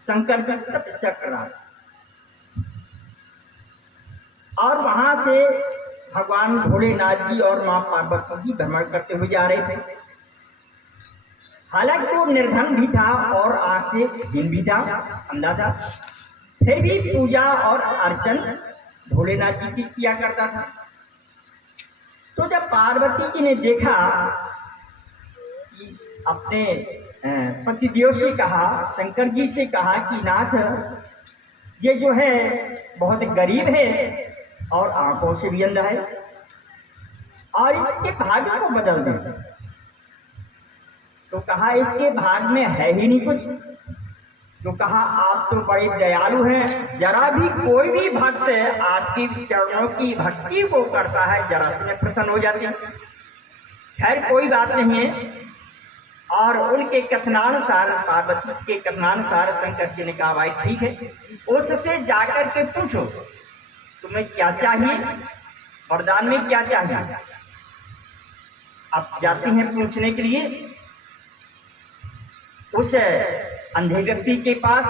शंकर की तपस्या कर रहा था और वहां से भगवान भोलेनाथ जी और मां पार्वती जी भ्रमण करते हुए जा रहे थे। हालांकि वो निर्धन भी था और आंख से दिन भी था, अंधा था, फिर भी पूजा और अर्चन भोलेनाथ जी की किया करता था। तो जब पार्वती जी ने देखा कि अपने पतिदेव से कहा, शंकर जी से कहा कि नाथ ये जो है बहुत गरीब है और आंखों से भी अंधा है और इसके भाग्य को बदल दें। तो कहा इसके भाग में है ही नहीं कुछ। तो कहा आप तो बड़े दयालु हैं, जरा भी कोई भी भक्त आपकी चरणों की भक्ति को करता है जरा से प्रसन्न हो जाती है। खैर कोई बात नहीं है। और उनके कथनानुसार, पार्वती के कथनानुसार शंकर जी ने कहा भाई ठीक है, उससे जाकर के पूछो तुम्हें क्या चाहिए, वरदान में क्या चाहिए। आप जाती हैं पूछने के लिए उस अंधे व्यक्ति के पास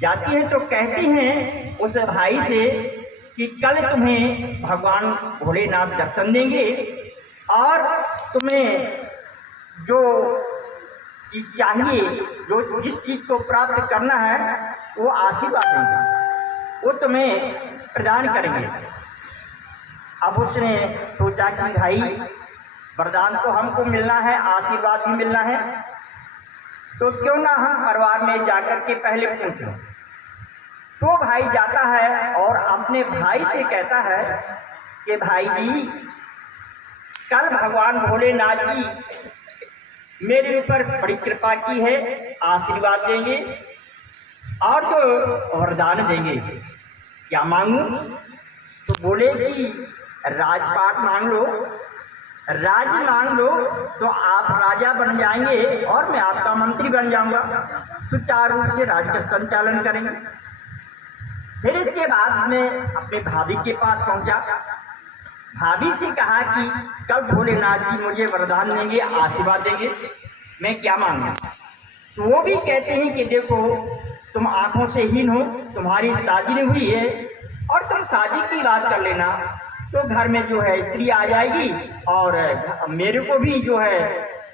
जाती हैं तो कहती हैं उस भाई से कि कल तुम्हें भगवान भोलेनाथ दर्शन देंगे और तुम्हें जो चीज चाहिए, जो जिस चीज को प्राप्त करना है वो आशीर्वाद देंगे, वो तुम्हें प्रदान करेंगे। अब उसने सोचा कि भाई वरदान तो हमको मिलना है, आशीर्वाद भी मिलना है, तो क्यों ना हम परिवार में जाकर के पहले पूछ लें। तो भाई जाता है और अपने भाई से कहता है कि भाई जी कल भगवान भोलेनाथ जी मेरे ऊपर बड़ी कृपा की है, आशीर्वाद देंगे और जो वरदान देंगे। क्या मांगू? तो बोले कि राजपाट मांग लो, राज्य मांग लो तो आप राजा बन जाएंगे और मैं आपका मंत्री बन जाऊंगा, सुचारू रूप से राज्य का संचालन करेंगे। फिर इसके बाद मैं अपने भाभी के पास पहुंचा, भाभी से कहा कि कल भोलेनाथ जी मुझे वरदान देंगे, आशीर्वाद देंगे, मैं क्या मांगू। तो वो भी कहते हैं कि देखो तुम आंखों से हीन हो, तुम्हारी शादी नहीं हुई है और तुम शादी की बात कर लेना तो घर में जो है स्त्री आ जाएगी और मेरे को भी जो है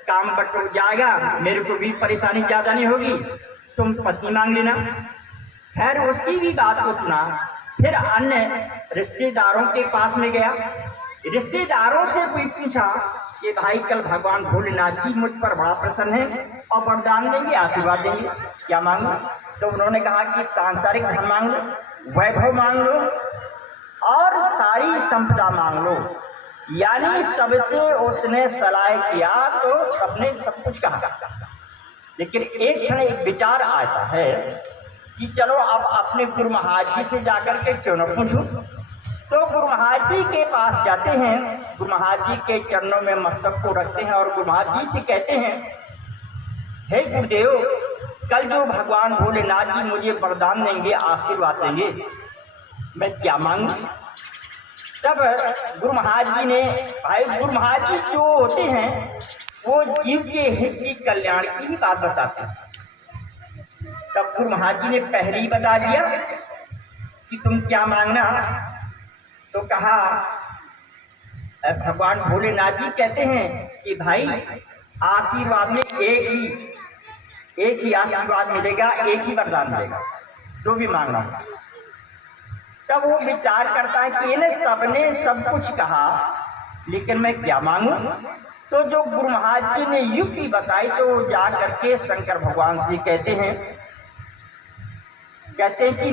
काम बट जाएगा, मेरे को भी परेशानी ज़्यादा नहीं होगी, तुम पत्नी मांग लेना। खैर उसकी भी बात को सुना। फिर अन्य रिश्तेदारों के पास में गया, रिश्तेदारों से कोई पूछा कि भाई कल भगवान भोलेनाथ जी मुझ पर बड़ा प्रसन्न है और वरदान देंगे, आशीर्वाद देंगे, क्या मांगू। तो उन्होंने कहा कि सांसारिक धन मांग लो, वैभव मांग लो और सारी संपदा मांग लो। यानी सबसे उसने सलाह किया तो सबने सब कुछ कहा, लेकिन एक क्षण एक विचार आता है कि चलो अब अपने गुरु महाराज जी से जाकर के क्यों न पूछूं। तो गुरु महाराज जी के पास जाते हैं, गुरु महाराज जी के चरणों में मस्तक को रखते हैं और गुरु महाराज जी से कहते हैं हे गुरुदेव कल जो भगवान भोलेनाथ जी मुझे वरदान देंगे, आशीर्वाद देंगे, मैं क्या मांगू। तब गुरु महाराज जी ने, भाई गुरु महाराज जी जो होते हैं वो जीव के हित की कल्याण की ही बात बताते हैं। तब गुरु महाराज जी ने पहले ही बता दिया कि तुम क्या मांगना। तो कहा भगवान भोलेनाथ जी कहते हैं कि भाई आशीर्वाद में एक ही आशीर्वाद मिलेगा, एक ही वरदान मिलेगा, जो भी मांगना। तब वो विचार करता है कि इन्हें सबने सब कुछ कहा लेकिन मैं क्या मांगू। तो जो गुरु महाराज जी ने युक्ति बताई तो जा करके शंकर भगवान से कहते हैं कि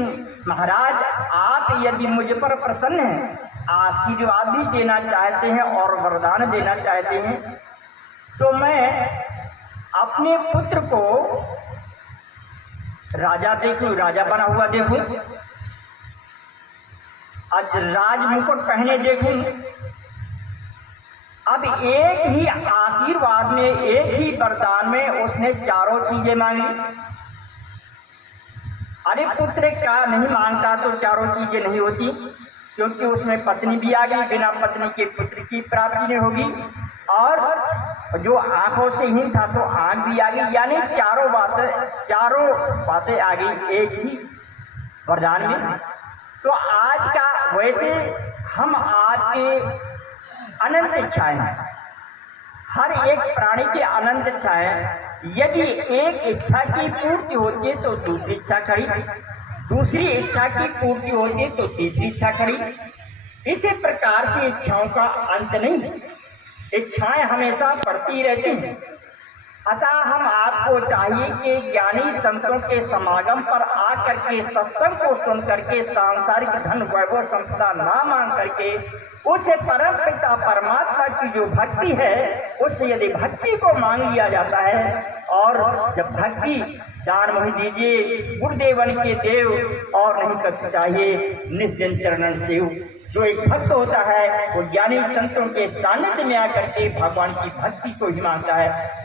महाराज आप यदि मुझ पर प्रसन्न हैं, आशीर्वाद भी देना चाहते हैं और वरदान देना चाहते हैं, तो मैं अपने पुत्र को राजा देखूं, राजा बना हुआ देखूं, आज राज मुकुट पहने देखूं। अब एक ही आशीर्वाद में, एक ही वरदान में उसने चारों चीजें मांगी। अरे पुत्र का नहीं मांगता तो चारों चीजें नहीं होती, क्योंकि उसमें पत्नी भी आ गई, बिना पत्नी के पुत्र की प्राप्ति नहीं होगी और जो आंखों से हीन था तो आंख भी आ गई, यानी चारों बातें आ गई एक ही वरदान में। तो आज का वैसे हम आपके अनंत इच्छाएं हैं, हर एक प्राणी के अनंत इच्छाएं। यदि एक इच्छा की पूर्ति होती है तो दूसरी इच्छा खड़ी, दूसरी इच्छा की पूर्ति होती है तो तीसरी इच्छा खड़ी। इसी प्रकार से इच्छाओं का अंत नहीं, इच्छाएं हमेशा बढ़ती रहती हैं। अतः हम आपको चाहिए कि ज्ञानी संतों के समागम पर आकर के सत्संग को सुन करके सांसारिक धन वैभव संपदा ना मांग करके उस परम पिता परमात्मा की जो भक्ति है, उस यदि भक्ति को मांग लिया जाता है, और जब भक्ति दान मोहि दीजिए गुरुदेवन के देव, और नहीं कर चाहिए निस्दिन चरणन सेव। जो एक भक्त होता है वो ज्ञानी संतों के सानिध्य में आकर के भगवान की भक्ति को ही मांगता है।